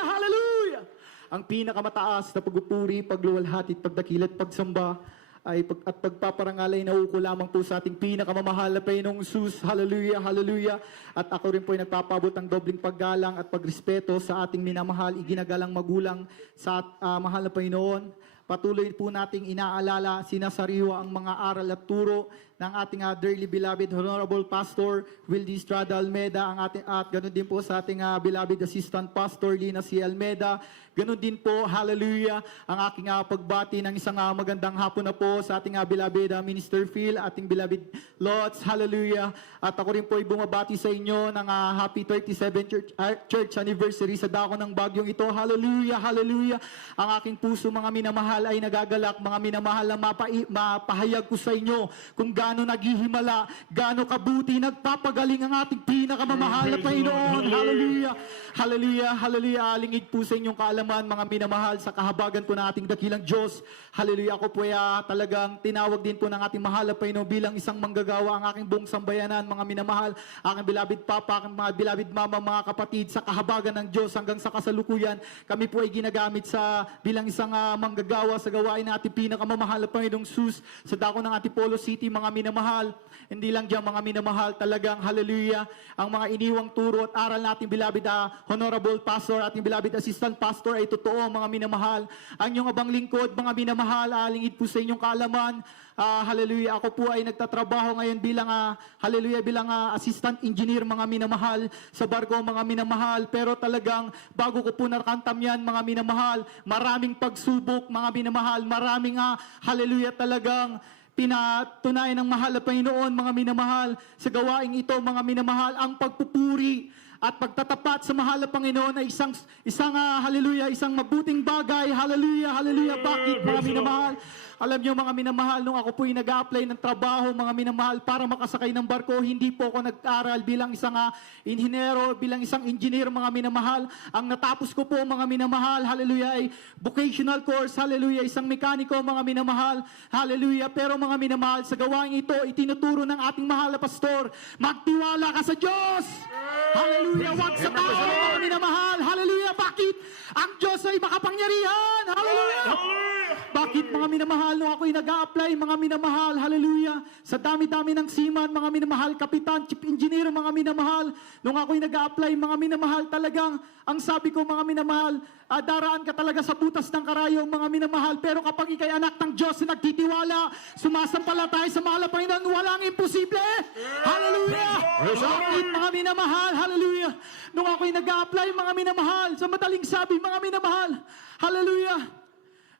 Hallelujah! Hallelujah! Ang pinakamataas na pagpupuri, pagluwalhati, pagdakil at pagsamba at pagpaparangalay na uko lamang po sa ating pinakamamahal na Panginoong Jesus. Hallelujah, hallelujah. At ako rin po ay nagpapabot ng dobling paggalang at pagrespeto sa ating minamahal, iginagalang magulang sa mahal na Panginoon. Patuloy po nating inaalala, sinasariwa ang mga aral at turo ng ating dearly beloved Honorable Pastor Wildy Estrada Almeda, at ganoon din po sa ating beloved Assistant Pastor Lina C. Almeda. Ganoon din po, hallelujah, ang aking pagbati ng isang magandang hapon na po sa ating beloved Minister Phil, ating beloved Lots, hallelujah. At ako rin po ay bumabati sa inyo ng happy 37th church anniversary sa dako ng bagyong ito. Hallelujah, hallelujah. Ang aking puso, mga minamahal, ay nagagalak, mga minamahal, na mapahayag ko sa inyo kung gaano naghihimala, gaano kabuti, nagpapagaling ang ating pinakamamahal na Panginoon. Hallelujah, hallelujah, hallelujah. Alingid po sa inyong kaalaman, mga minamahal, sa kahabagan po ng ating dakilang Diyos. Hallelujah. Ako po ay talagang tinawag din po ng ating mahal na Panginoon bilang isang manggagawa, ang aking buong sambayanan, mga minamahal, aking beloved Papa, aking mga beloved Mama, mga kapatid, sa kahabagan ng Diyos hanggang sa kasalukuyan. Kami po ay ginagamit bilang isang manggagawa sa gawain na ating pinakamamahal na Panginoong Jesus sa dako ng Antipolo City, mga minamahal. Hindi lang diyan, mga minamahal, talagang hallelujah, ang mga iniwang turo at aral natin, beloved Honorable Pastor, ating beloved Assistant Pastor, ay totoo, mga minamahal. Ang inyong abang lingkod, mga minamahal, alingid po sa inyong kaalaman. Hallelujah, ako po ay nagtatrabaho ngayon bilang hallelujah, bilang assistant engineer, mga minamahal, sa barko, mga minamahal. Pero talagang bago ko po nakantam yan, mga minamahal, maraming pagsubok, mga minamahal, maraming hallelujah, talagang pinatunayan ng mahal na Panginoon, mga minamahal, sa gawaing ito, mga minamahal, ang pagpupuri at pagtatapat sa mahal na Panginoon ay isang hallelujah, isang mabuting bagay. Hallelujah, hallelujah. Bakit, mga minamahal? Alam niyo, mga minamahal, nung ako po ay nag-a-apply ng trabaho, mga minamahal, para makasakay ng barko, hindi po ako nag-aral bilang isang inhinero, bilang isang engineer, mga minamahal. Ang natapos ko po, mga minamahal, hallelujah, ay vocational course, hallelujah, isang mekaniko, mga minamahal, hallelujah. Pero mga minamahal, sa gawain ito, itinuturo ng ating mahal na pastor, magtiwala ka sa Diyos! Hallelujah, wag sa tao, mga minamahal, hallelujah. Bakit? Ang Diyos ay makapangyarihan, hallelujah! Bakit, mga minamahal, nung ako'y nag-a-apply, mga minamahal, hallelujah, sa dami-dami ng seaman, mga minamahal, kapitan, chief engineer, mga minamahal, nung ako'y nag-a-apply, mga minamahal, talagang, ang sabi ko, mga minamahal, daraan ka talaga sa butas ng karayong, mga minamahal, pero kapag ikay anak ng Diyos na nagtitiwala, sumasampalataya sa mahal na Panginoon, walang imposible! Hallelujah! Bakit, mga minamahal, hallelujah, nung ako'y nag-a-apply, mga minamahal, sa madaling sabi, mga minamahal, hallelujah,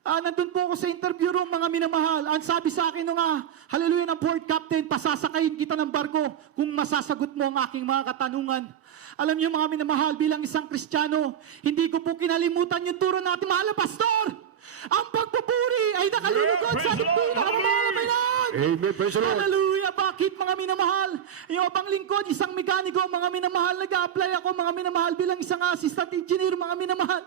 nandun po ako sa interview room, mga minamahal. Ang sabi sa akin nung hallelujah, ng port captain, pasasakayin kita ng barko kung masasagot mo ang aking mga katanungan. Alam niyo, mga minamahal, bilang isang Kristiyano, hindi ko po kinalimutan yung turo natin, mahal na pastor. Ang pagpupuri ay nakalulugod sa ating pinakamamahal na Panginoon. Amen. Praise the Lord. Hallelujah. Bakit, mga minamahal? Yung abang lingkod, isang mekaniko, mga minamahal, nag-a-apply ako, mga minamahal, bilang isang assistant engineer, mga minamahal.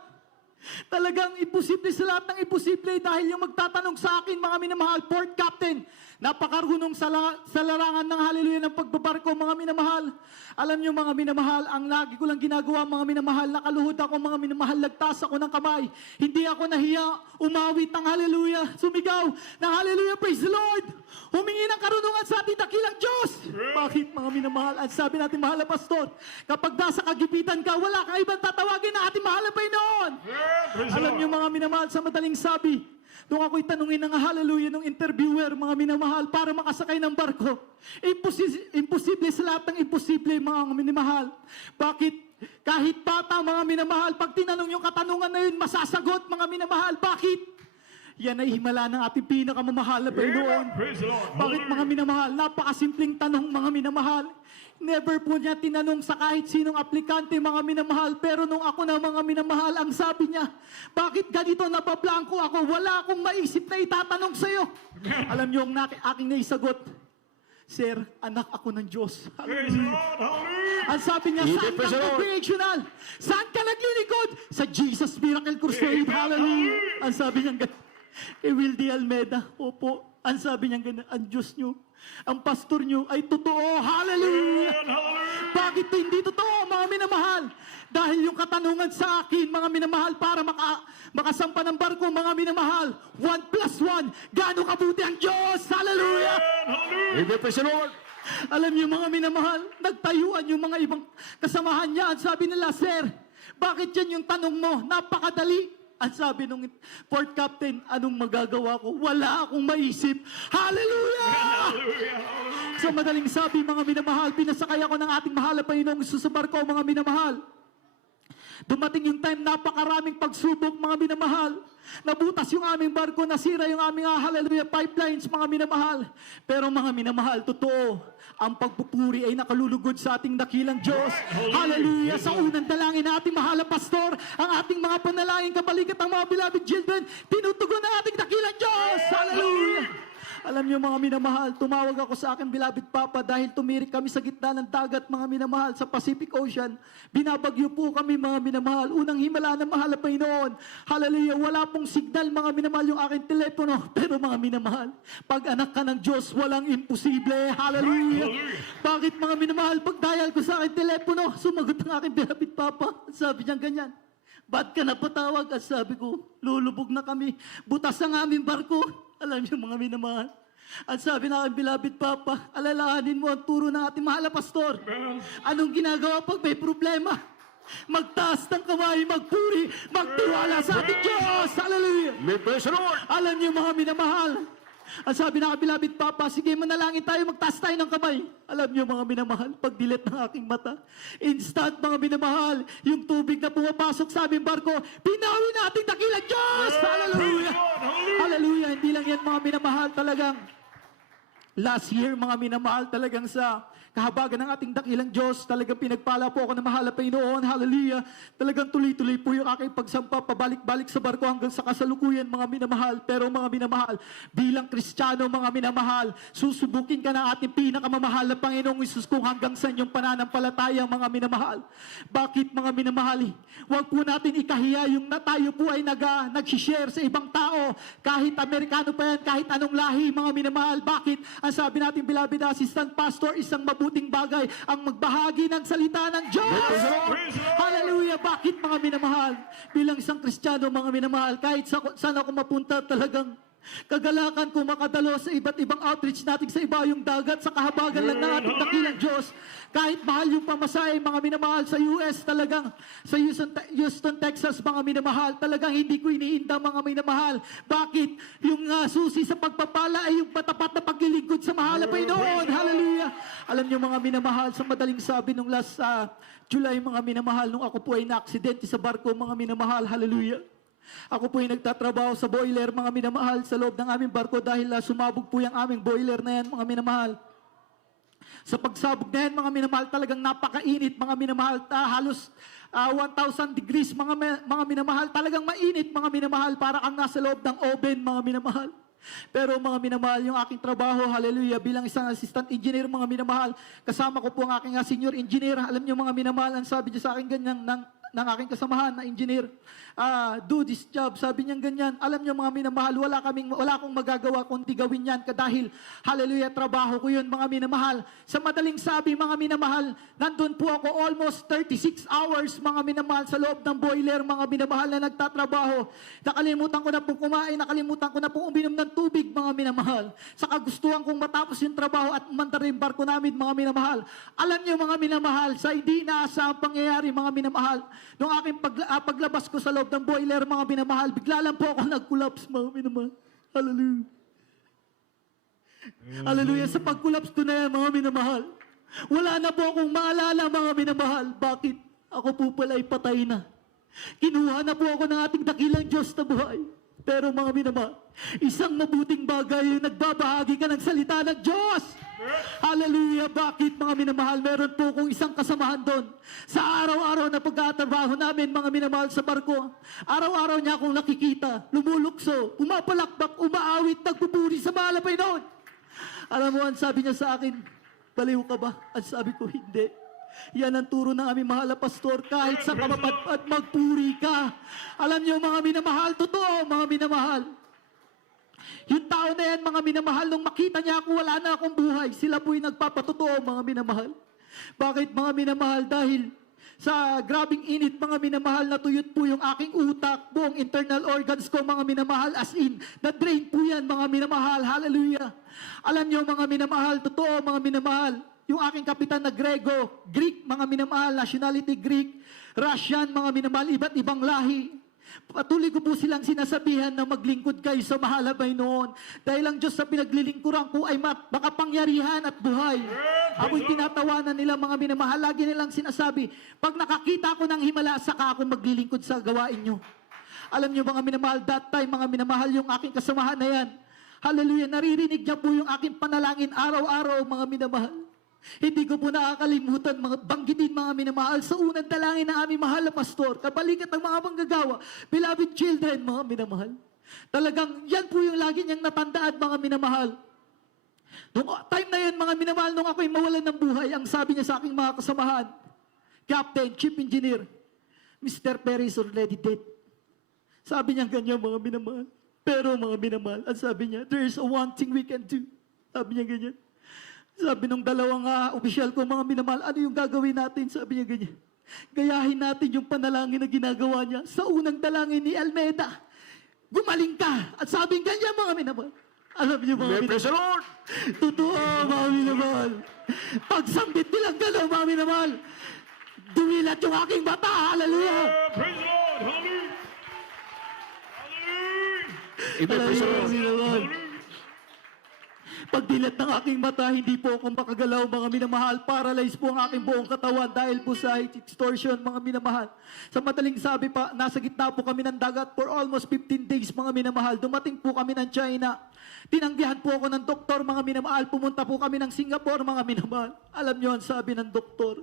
Talagang imposible sa lahat ng imposible, dahil yung magtatanong sa akin, mga minamahal, port captain, napakarunong sa larangan ng hallelujah ng pagbabarko, mga minamahal. Alam nyo, mga minamahal, ang lagi ko lang ginagawa, mga minamahal, nakaluhod ako, mga minamahal, lagtas ako ng kamay. Hindi ako nahiya, umawit ng hallelujah, sumigaw ng hallelujah, praise the Lord. Humingi ng karunungan sa ating dakilang Diyos. Bakit, mga minamahal? Ang sabi natin, mahal na pastor, kapag nasa kagipitan ka, wala kang ibang tatawagin na ating mahal na Panginoon. Alam niyo, mga minamahal, sa madaling sabi, nung ako'y tanungin ng hallelujah ng interviewer, mga minamahal, para makasakay ng barko, imposible sa lahat ng imposible, mga minamahal. Bakit? Kahit bata, mga minamahal, pag tinanong yung katanungan na yun, masasagot, mga minamahal. Bakit? Yan ay himala ng ating pinakamamahal na Panginoon. Bakit, mga minamahal? Napakasimpleng tanong, mga minamahal. Never po niya tinanong sa kahit sinong aplikante, mga minamahal. Pero nung ako na, mga minamahal, ang sabi niya, bakit ganito napablangko ako? Wala akong maisip na itatanong sa'yo. Alam niyo ang aking naisagot, Sir, anak ako ng Diyos. Ang sabi niya, saan ka recreational? Saan ka naglilingkod? Sa Jesus Miracle Crusade. Hallelujah. Ang sabi niya, Kay Wildy Almeda, opo, ang sabi niya ganun, ang Diyos nyo, ang pastor nyo ay totoo. Hallelujah! Bakit hindi totoo, mga minamahal? Dahil yung katanungan sa akin, mga minamahal, para makasampa ng barko, mga minamahal, 1+1, gaano kabuti ang Diyos? Hallelujah! Amen. Praise the Lord. Alam niyo mga minamahal, nagtayuan yung mga ibang kasamahan niya. Ang sabi nila, Sir, bakit yan yung tanong mo? Napakadali. Ang sabi nung port captain, anong magagawa ko? Wala akong maisip. Hallelujah! Sa madaling sabi, mga minamahal, pinasakay ako ng ating mahal na Panginoong Jesus sa barko, mga minamahal. Dumating yung time, napakaraming pagsubok, mga minamahal. Nabutas yung aming barko, nasira yung aming hallelujah pipelines, mga minamahal. Pero mga minamahal, totoo, ang pagpupuri ay nakalulugod sa ating dakilang Diyos. Hallelujah! Sa unang dalangin na ating mahal na pastor, ang ating mga panalangin, kabalikat ng mga beloved children, tinutugon ng ating dakilang Diyos. Hallelujah! Alam niyo mga minamahal, tumawag ako sa aking beloved Papa dahil tumirik kami sa gitna ng dagat, mga minamahal, sa Pacific Ocean. Binabagyo po kami, mga minamahal. Unang himala ng mahal na Panginoon. Hallelujah, wala pong signal, mga minamahal, yung aking telepono. Pero mga minamahal, pag anak ka ng Diyos, walang imposible. Hallelujah. Bakit mga minamahal, pag dial ko sa aking telepono, sumagot ang aking beloved Papa. Sabi niya ganyan, ba't ka napatawag? At sabi ko, lulubog na kami. Butas ang aming barko. Alam niyo mga minamahal. At sabi na aking beloved Papa, alalahanin mo ang turo ng ating mahal na pastor. Anong ginagawa pag may problema? Magtaas ng kamay, magpuri, magtiwala sa ating Diyos. Hallelujah! Amen. Praise the Lord. Alam niyo mga minamahal. Ang sabi ng aking beloved Papa, sige manalangin tayo, magtaas tayo ng kamay. Alam niyo mga minamahal, pag dilit ng aking mata, instant mga minamahal, yung tubig na pumapasok sa aming barko, pinawi natin dakilang Diyos! Hallelujah! Hallelujah! Hindi lang yan mga minamahal, talagang last year mga minamahal, talagang sa kahabagan ng ating dakilang Diyos, talagang pinagpala po ako ng mahal na Panginoon. Hallelujah! Talagang tuloy-tuloy po yung aking pagsampa, pabalik-balik sa barko hanggang sa kasalukuyan, mga minamahal. Pero mga minamahal, bilang Kristiyano, mga minamahal, susubukin ka ng ating pinakamamahal na Panginoong Isus kung hanggang saan yung pananampalataya, mga minamahal. Bakit mga minamahal? Huwag po natin ikahiya yung na tayo po ay nag-share sa ibang tao, kahit Amerikano pa yan, kahit anong lahi, mga minamahal. Bakit? Ang sabi natin, beloved assistant pastor, isang mabuting bagay ang magbahagi ng salita ng Diyos. Hallelujah! Bakit mga minamahal? Bilang isang Kristiyano, mga minamahal, kahit saan ako mapunta, talagang kagalakan ko makadalo sa iba't ibang outreach natin sa ibayong dagat, sa kahabagan lang ng ating dakilang Diyos. Kahit mahal yung pamasahe, mga minamahal, sa US, talagang sa Houston, Texas, mga minamahal, talagang hindi ko iniinda, mga minamahal. Bakit? Yung susi sa pagpapala ay yung patapat na paglilingkod sa mahal na Panginoon. Hallelujah! Alam niyo mga minamahal, sa madaling sabi nung last July, mga minamahal, nung ako po ay na-aksidente sa barko, mga minamahal, hallelujah. Ako po ay nagtatrabaho sa boiler, mga minamahal, sa loob ng aming barko dahil sabog po yung aming boiler na yan, mga minamahal. Sa pagsabog na yan, mga minamahal, talagang napakainit, mga minamahal, halos 1,000 degrees, mga minamahal, talagang mainit, mga minamahal, para kang nasa loob ng oven, mga minamahal. Pero mga minamahal, yung aking trabaho, hallelujah, bilang isang assistant engineer, mga minamahal, kasama ko po ang aking senior engineer. Alam niyo mga minamahal, ang sabi niya sa akin ganyan ng aking kasamahan na engineer, do this job, sabi niya ganyan. Alam niyo mga minamahal, wala akong magagawa kundi gawin yan, dahil hallelujah, trabaho ko yun, mga minamahal. Sa madaling sabi, mga minamahal, nandun po ako almost 36 hours, mga minamahal, sa loob ng boiler, mga minamahal, na nagtatrabaho. Nakalimutan ko na pong kumain, nakalimutan ko na pong uminom ng tubig, mga minamahal. Sa kagustuhan kong matapos yung trabaho at umandar yung barko namin, mga minamahal. Alam niyo mga minamahal, sa hindi inaasahang pangyayari, mga minamahal, nung aking paglabas ko sa loob ng boiler, mga minamahal, bigla lang po ako nag-collapse, mga minamahal. Hallelujah. Hallelujah. Sa pag-collapse ko na yan, mga minamahal, wala na po akong maalala, mga minamahal. Bakit? Ako po pala ay patay na. Kinuha na po ako ng ating dakilang Diyos na buhay. Pero mga minamahal, isang mabuting bagay yung nagbabahagi ka ng salita ng Diyos. Hallelujah! Bakit mga minamahal? Meron po kong isang kasamahan doon. Sa araw-araw na pagkatrabaho namin, mga minamahal, sa barko, araw-araw niya akong nakikita, lumulukso, umapalakbak, umaawit, nagpupuri sa mahal na Panginoon. Alam mo, ang sabi niya sa akin, baliw ka ba? Ang sabi ko, hindi. Yan ang turo ng aming mahal na pastor, kahit sa kamapadpad, magpuri ka. Alam niyo mga minamahal, totoo mga minamahal. Yung tao na yan, mga minamahal, nung makita niya ako, wala na akong buhay. Sila po'y nagpapatotoo, mga minamahal. Bakit, mga minamahal? Dahil sa grabing init, mga minamahal, natuyot po yung aking utak, buong internal organs ko, mga minamahal, as in, na-drain po yan, mga minamahal. Hallelujah. Alam niyo, mga minamahal, totoo, mga minamahal, yung aking kapitan na Grego, Greek, mga minamahal, nationality Greek, Russian, mga minamahal, iba't ibang lahi. Patuloy ko po silang sinasabihan na maglingkod kayo sa mahalabay noon. Dahil ang Diyos sa pinaglilingkuran ko ay makapangyarihan at buhay. Ako'y tinatawanan nila, mga minamahal. Lagi nilang sinasabi, pag nakakita ko ng himala, saka ako maglilingkod sa gawain nyo. Alam nyo, mga minamahal, that time, mga minamahal, yung aking kasamahan na yan. Hallelujah, naririnig niya po yung aking panalangin araw-araw, mga minamahal. Hindi ko po nakakalimutan, banggitin, mga minamahal, sa unang dalangin na aming mahal na pastor, kabalikat ng mga manggagawa, beloved children, mga minamahal. Talagang yan po yung lagi niyang natandaan, mga minamahal. Noong time na yun, mga minamahal, nung ako'y mawalan ng buhay, ang sabi niya sa aking mga kasamahan, Captain, Chief Engineer, Mr. Perry is already dead. Sabi niya ganyan, mga minamahal. Pero mga minamahal, ang sabi niya, there is one thing we can do. Sabi niya ganyan. Sabi nung dalawang opisyal ko, mga minamahal, ano yung gagawin natin? Sabi niya ganyan. Gayahin natin yung panalangin na ginagawa niya sa unang dalangin ni Almeida. Gumaling ka. At sabi ganyan, mga minamahal. Alam niyo, mga May praise the minamahal. Lord. Totoo, mga minamahal. Pagsambit nilang gano'n, mga minamahal, dumilat yung aking mata. Hallelujah. Praise the Lord. Hallelujah. Hallelujah. Alam Praise niyo, the mga Lord. minamahal. Pagdilat ng aking mata, hindi po ako makagalaw, mga minamahal. Paralyzed po ang aking buong katawan dahil po sa extortion, mga minamahal. Sa madaling sabi pa, nasa gitna po kami ng dagat for almost 15 days, mga minamahal. Dumating po kami ng China. Tinanggihan po ako ng doktor, mga minamahal. Pumunta po kami ng Singapore, mga minamahal. Alam niyo ang sabi ng doktor,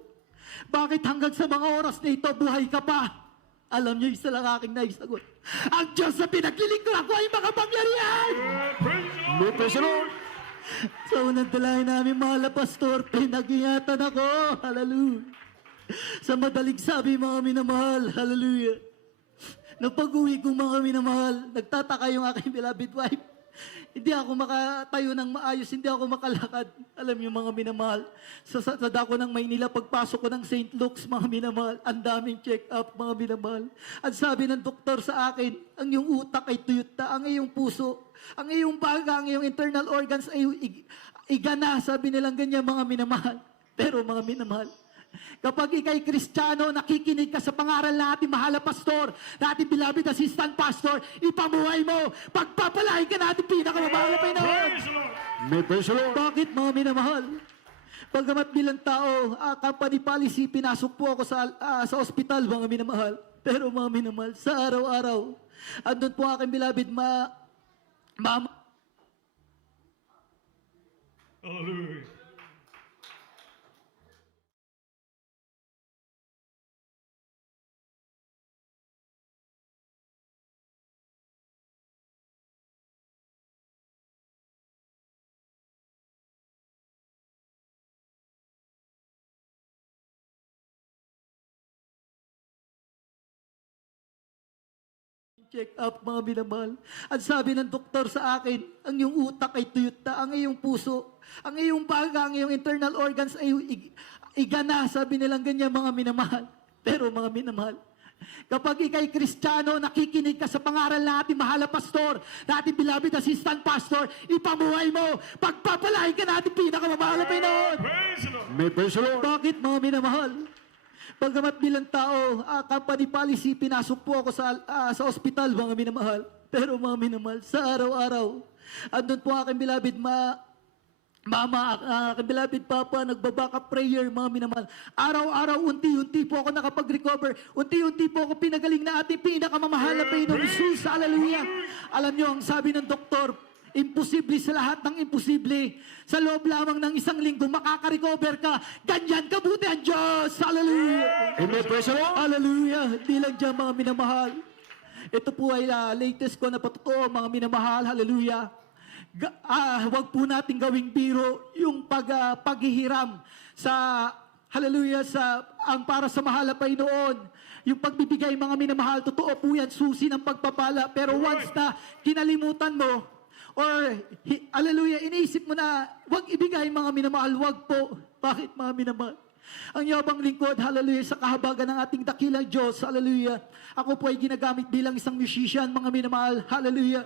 bakit hanggang sa mga oras na ito, buhay ka pa? Alam niyo, isa lang aking naisagot. Ang Diyos sa pinaglilingkuran ko ay makapangyarihan! Praise the Lord. May praise the Lord. Sa unang dalahin namin, mahal na pastor, pinag-ingatan ako. Hallelujah. Sa madaling sabi, mga minamahal, hallelujah. Nung pag-uwi ko, mga minamahal, nagtataka yung aking beloved wife. Hindi ako makatayo ng maayos, hindi ako makalakad. Alam niyo, mga minamahal, sa dako ng Maynila, pagpasok ko ng St. Luke's, mga minamahal, ang daming check-up, mga minamahal. At sabi ng doktor sa akin, ang iyong utak ay tuyota, ang iyong puso, ang iyong baga, ang iyong internal organs ay igana, sabi nilang ganyan, mga minamahal. Pero mga minamahal, kapag ikay Kristiyano, nakikinig ka sa pangaral na ating mahal na pastor, na ating beloved assistant pastor, ipamuhay mo, pagpapalain ka na ating pinakamamahal na Panginoon. Praise the Lord. May praise the Lord. Bakit, mga minamahal? Pagkamat bilang tao, company policy, pinasok po ako sa ospital, mga minamahal. Pero mga minamahal, sa araw-araw, andun po aking beloved mama. Hallelujah. Check up, mga minamahal. At sabi ng doktor sa akin, ang iyong utak ay tuyota, ang iyong puso, ang iyong baga, ang iyong internal organs ay igana, sabi nilang ganyan, mga minamahal. Pero mga minamahal, kapag ikay Kristiyano, nakikinig ka sa pangaral na ating mahal na pastor, na ating beloved assistant pastor, ipamuhay mo, pagpapalain ka na ating pinakamamahal na Panginoon. Praise the Lord. May praise the Lord. Bakit, mga minamahal? Pagkamat bilang tao, company policy, pinasok po ako sa ospital, mga minamahal. Pero mga minamahal, sa araw-araw, andun po aking beloved mama, aking beloved papa, nagbabaka prayer, mga minamahal. Araw-araw, unti-unti po ako nakapag-recover. Unti-unti po ako pinagaling na ating pinakamamahal na Panginoong Jesus. Hallelujah. Alam niyo, ang sabi ng doktor, imposible sa lahat ng imposible. Sa loob lamang ng isang linggo, makaka-recover ka. Ganyan kabuti ang Diyos. Hallelujah. Amen. Praise the Lord. Hallelujah. Hindi lang dyan, mga minamahal. Ito po ay latest ko na patotoo, mga minamahal. Hallelujah. Huwag po natin gawing biro yung paghihiram sa, hallelujah, ang para sa mahal na Panginoon. Yung pagbibigay, mga minamahal, totoo po yan, susi ng pagpapala. Pero once na kinalimutan mo, Or, hallelujah, iniisip mo na, wag ibigay mga minamahal, wag po. Bakit mga minamahal? Ang yabang lingkod, hallelujah, sa kahabagan ng ating dakilang Diyos, hallelujah. Ako po ay ginagamit bilang isang musician, mga minamahal, hallelujah.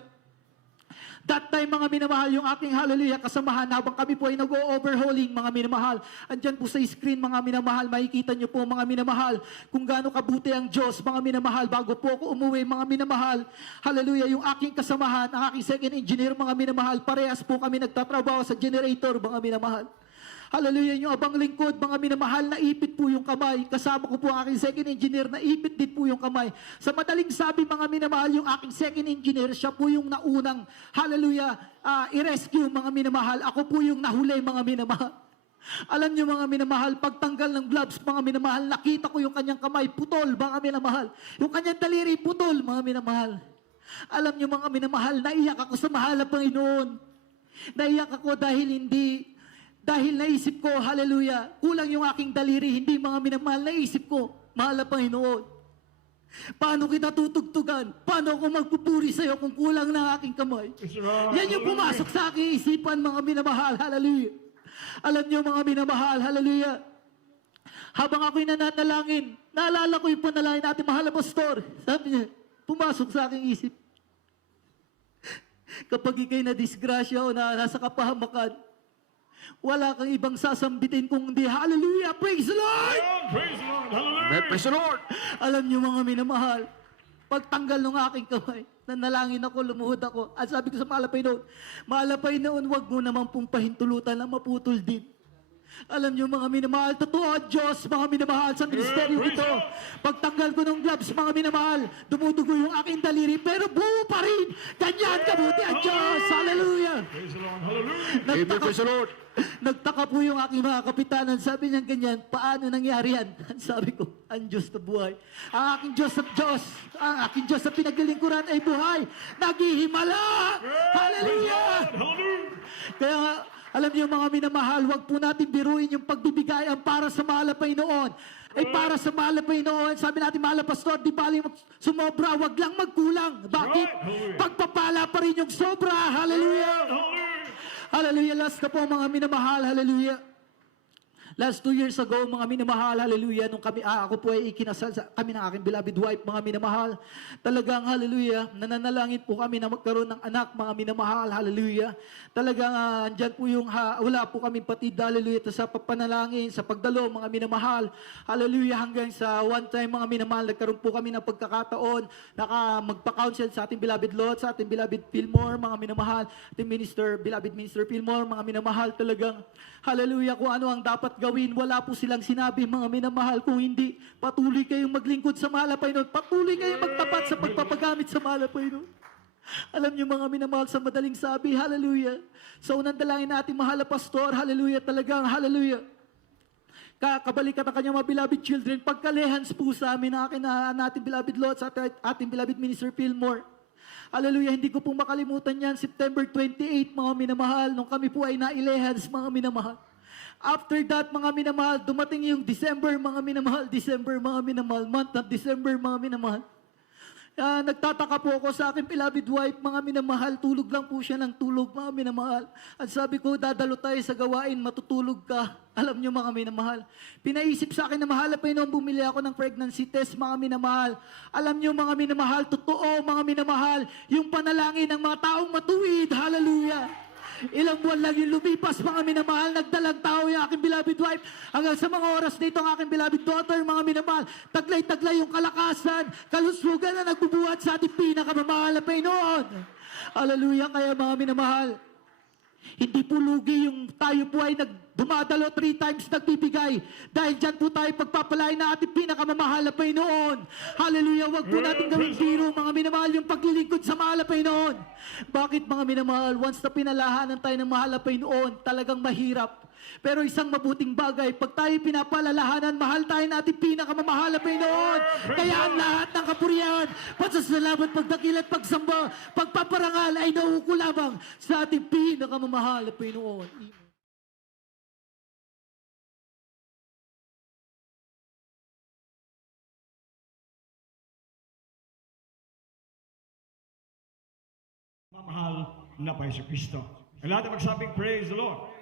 That time, mga minamahal, yung aking hallelujah kasamahan habang kami po ay nag-overhauling, mga minamahal. Andyan po sa screen, mga minamahal, makikita nyo po, mga minamahal, kung gaano kabuti ang Diyos, mga minamahal. Bago po ako umuwi, mga minamahal, hallelujah, yung aking kasamahan, ang aking second engineer, mga minamahal, parehas po kami nagtatrabaho sa generator, mga minamahal. Hallelujah, yung abang lingkod, mga minamahal, naipit po yung kamay. Kasama ko po ang aking second engineer, naipit din po yung kamay. Sa madaling sabi, mga minamahal, yung aking second engineer, siya po yung naunang, hallelujah, i-rescue, mga minamahal. Ako po yung nahuli, mga minamahal. Alam niyo, mga minamahal, pagtanggal ng gloves, mga minamahal, nakita ko yung kanyang kamay, putol, mga minamahal. Yung kanyang daliri, putol, mga minamahal. Alam niyo, mga minamahal, naiyak ako sa mahal na Panginoon. Naiyak ako dahil naisip ko, hallelujah, kulang yung aking daliri, hindi mga minamahal, naisip ko, mahal na Panginoon. Paano kita tutugtugan? Paano ako magpupuri sa'yo kung kulang na aking kamay? Yan yung pumasok sa aking isipan, mga minamahal, hallelujah. Alam niyo, mga minamahal, hallelujah. Habang ako'y nananalangin, naalala ko yung panalangin natin, mahal na pastor. Sabi niya, pumasok sa aking isip. Kapag ikay na disgrasya o nasa kapahamakan, wala kang ibang sasambitin kung hindi, hallelujah, praise the Lord! Praise the Lord. Hallelujah. May praise the Lord. Alam niyo, mga minamahal, pagtanggal ng aking kamay, nanalangin ako, lumuhod ako, at sabi ko sa malapay noon, wag mo naman pong pahintulutan na maputol din. Alam niyo, mga minamahal, totoo ang Diyos, mga minamahal, sa ministeryo ito. Pagtanggal ko ng gloves, mga minamahal, dumudugo yung aking daliri, pero buo pa rin. Ganyan kabuti ang Diyos. Hallelujah. Praise the Lord. Hallelujah. Amen. Praise the Lord. Nagtaka po yung aking mga kapitanan. Sabi niya ganyan, paano nangyari yan? Sabi ko, ang Diyos na buhay. Ang aking Diyos na Diyos, ang aking Diyos na pinaglilingkuran ay buhay. Naghihimala! Hallelujah! Hallelujah. Kaya nga, alam niyo, mga minamahal, wag po natin biruin yung pagbibigay ang para sa mahal na Panginoon. Ay para sa mahal na Panginoon, sabi natin, mahal na pastor, di bali sumobra, wag lang magkulang. Bakit? Pagpapala pa rin yung sobra. Hallelujah! Hallelujah. Last na po, mga minamahal. Hallelujah. Last 2 years ago, mga minamahal, hallelujah, nung ako po ay ikinasal sa kami ng aking beloved wife, mga minamahal. Talagang, hallelujah, nananalangin po kami na magkaroon ng anak, mga minamahal, hallelujah. Talagang, andyan po yung, wala po kami patid, hallelujah, sa papanalangin, sa pagdalo, mga minamahal, hallelujah, hanggang sa one time, mga minamahal, nagkaroon po kami ng pagkakataon, magpa-counsel sa ating beloved Lord, sa ating beloved Fillmore, mga minamahal, ating beloved minister Fillmore, mga minamahal, talagang, hallelujah, kung ano ang dapat gawin, wala po silang sinabi, mga minamahal, kung hindi, patuloy kayong maglingkod sa mahal na Panginoon, patuloy kayong magtapat sa pagpapagamit sa mahal na Panginoon. Alam niyo, mga minamahal, sa madaling sabi, hallelujah, sa unang dalangin natin, mahal na pastor, hallelujah, talagang, hallelujah, kakabalikan ang kanyang mga beloved children, pagkalehans po sa amin natin beloved Lord, sa ating beloved minister Fillmore. Hallelujah, hindi ko po makalimutan yan, September 28, mga minamahal, nung kami po ay nailehans, mga minamahal. After that, mga minamahal, dumating yung December, mga minamahal, month of December, mga minamahal. Nagtataka po ako sa aking beloved wife, mga minamahal, tulog lang po siya ng tulog, mga minamahal. At sabi ko, dadalo tayo sa gawain, matutulog ka. Alam niyo, mga minamahal, pinaisip sa akin na mahal na Panginoon, bumili ako ng pregnancy test, mga minamahal. Alam niyo, mga minamahal, totoo, mga minamahal, yung panalangin ng mga taong matuwid, hallelujah. Ilang buwan lang yung lumipas, mga minamahal, nagdalang tao yung aking beloved wife. Hanggang sa mga oras nito, ang aking beloved daughter, mga minamahal, taglay-taglay yung kalakasan, kalusugan na nagbubuhat sa ating pinakamamahal na Panginoon. Hallelujah, kaya mga minamahal, hindi po lugi yung tayo po ay dumadalo 3 times nagbibigay. Dahil dyan po tayo pagpapalain na ating pinakamamahal na Panginoon. Hallelujah, wag po natin gawing biro, mga minamahal, yung paglilingkod sa mahal na Panginoon. Bakit, mga minamahal? Once na pinalahanan tayo ng mahal na Panginoon, talagang mahirap. Pero isang mabuting bagay, pag tayo pinapalalahanan, mahal tayo na ating pinakamamahal na Panginoon. Kaya ang lahat ng kapurihan, pasasalamat, pagdakilat, pagsamba, pagpaparangal ay nauuko lamang sa ating pinakamamahal na Panginoon. Mamahal, na pa Kristo. Ang lahat ang magsabing praise the Lord.